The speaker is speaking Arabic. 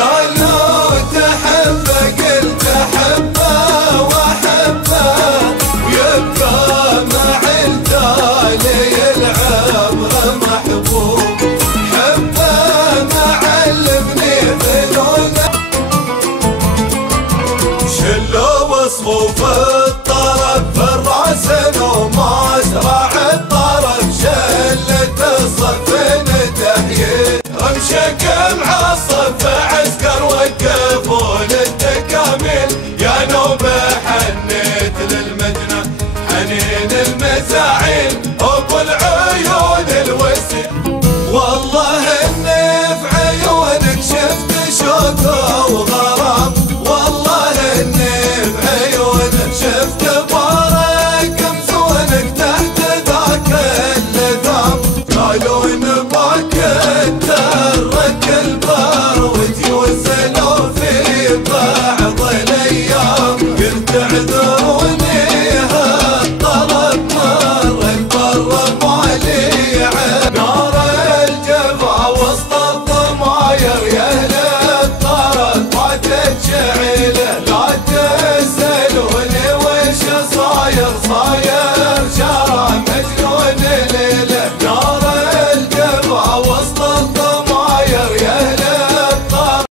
قالوا تحبه قلت احبه واحبه ويبقى مع التالي العمر محبوب حبه معلمني فنونه شلوا بصفوف الطرف في الراس وما اسرع الطرف شلت الصف نتحيي امشك مع الصف عسكر وقفوا للتكامل يا نوبه حنيت للمدنه حنين المزاعيل ابو العيون الوسيم والله اني في عيونك شفت شوق وغرام والله اني في عيونك شفت بارك مزونك تحت ذاك اللثام قالوا نباك ترك البار وتوزنوا في بعض الايام قلت عذر